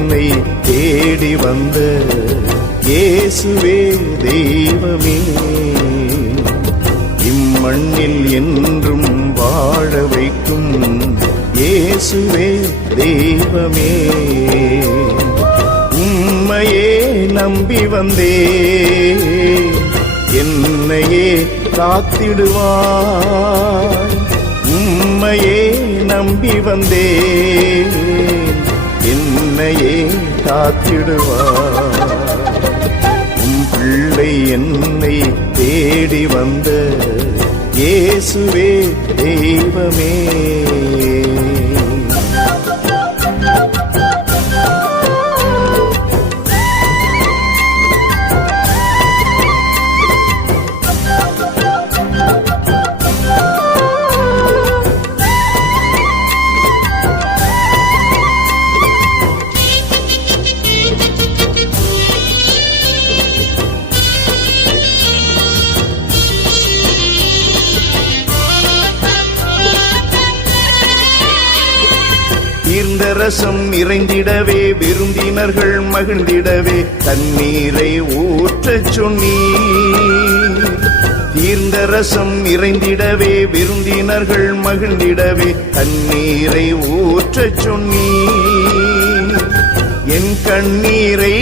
என்னை தேடி வந்த இயேசுவே தெய்வமே, இம்மண்ணில் என்றும் வாழ வைக்கும் இயேசுவே தெய்வமே, உம்மையே நம்பி வந்தே என்னையே காத்திடுவாய், உம்மையே நம்பி வந்தே என்னையே காத்திடுவாய், உம் பிள்ளை என்னை தேடி வந்த இயேசுவே தெய்வமே. தீர்ந்த ரசம் நிறைந்திடவே விருந்தினர்கள் மகிழ்ந்திடவே தண்ணீரை ஊற்றச் சொன்னீர், தீர்ந்த ரசம் நிறைந்திடவே விருந்தினர்கள் மகிழ்ந்திடவே தண்ணீரை ஊற்றச் சொன்னீர், என் கண்ணீரை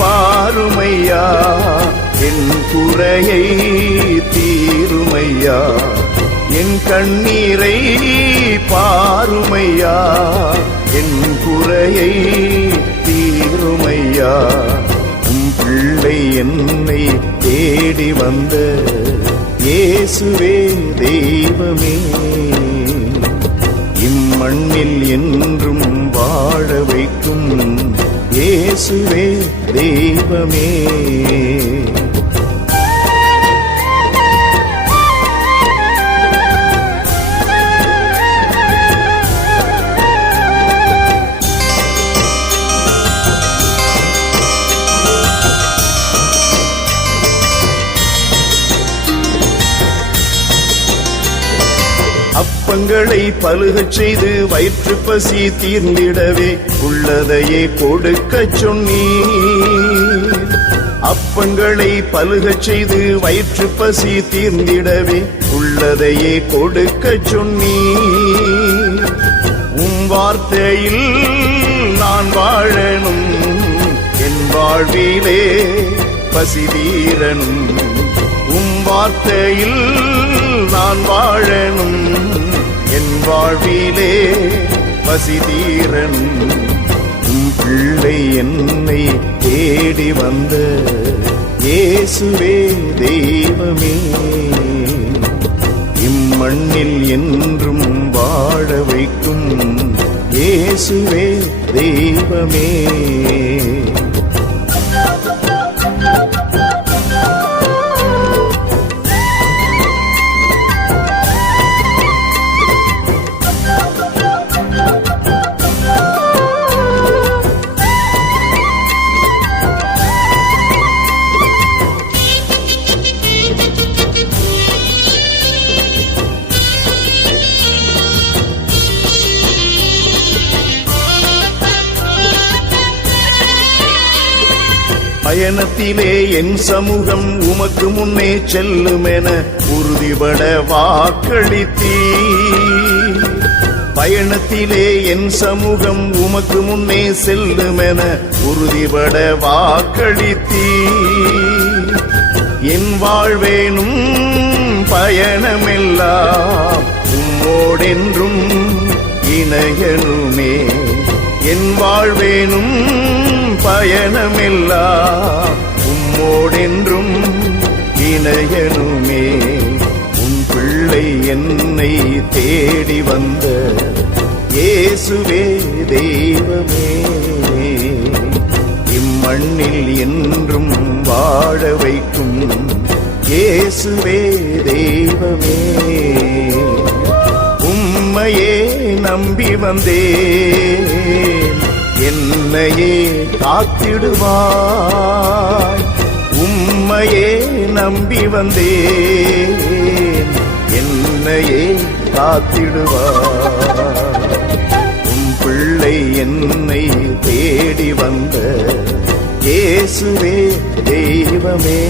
பாருமையா என் குறையை தீருமையா, என் கண்ணீரை பாருமையா என் குறையை தீருமையா, உம் பிள்ளை என்னை தேடி வந்த இயேசுவே தெய்வமே, இம்மண்ணில் என்றும் வாழ வைக்கும் இயேசுவே தெய்வமே. அப்பங்களை பலுகச் செய்து வயிற்று பசி தீர்ந்திடவே உள்ளதையே கொடுக்கச் சொன்னீர், அப்பங்களை பலுகச் செய்து வயிற்று பசி தீர்ந்திடவே உள்ளதையே கொடுக்கச் சொன்னீர், உம் வார்த்தையில் நான் வாழணும் என் வாழ்விலே பசி தீரணும், உம் வார்த்தையில் நான் வாழணும் என் வாழ்விலே பசி தீரணும், உம் பிள்ளை என்னை தேடி வந்த இயேசுவே தெய்வமே, இம்மண்ணில் என்றும் வாழ வைக்கும் இயேசுவே தெய்வமே. பயணத்திலே என் சமூகம் உமக்கு முன்னே செல்லுமென உறுதிபட வாக்களித்தீர், பயணத்திலே என் சமூகம் உமக்கு முன்னே செல்லுமென உறுதிபட வாக்களித்தீர், என் வாழ்வேனும் பயணமெல்லாம் உம்மோடென்றும் இணையனுமே, என் வாழ்வேனும் பயணமெல்லாம் உம்மோடென்றும் இணையனுமே, உன் பிள்ளை என்னை தேடி வந்த இயேசுவே தெய்வமே, இம்மண்ணில் என்றும் வாழ வைக்கும் இயேசுவே தெய்வமே, உம்மையே நம்பி வந்தேன் என்னையே காத்திடுவாய், உம்மையே நம்பி வந்தேன் என்னையே காத்திடுவாய், உம் பிள்ளை என்னை தேடி வந்த இயேசுவே தெய்வமே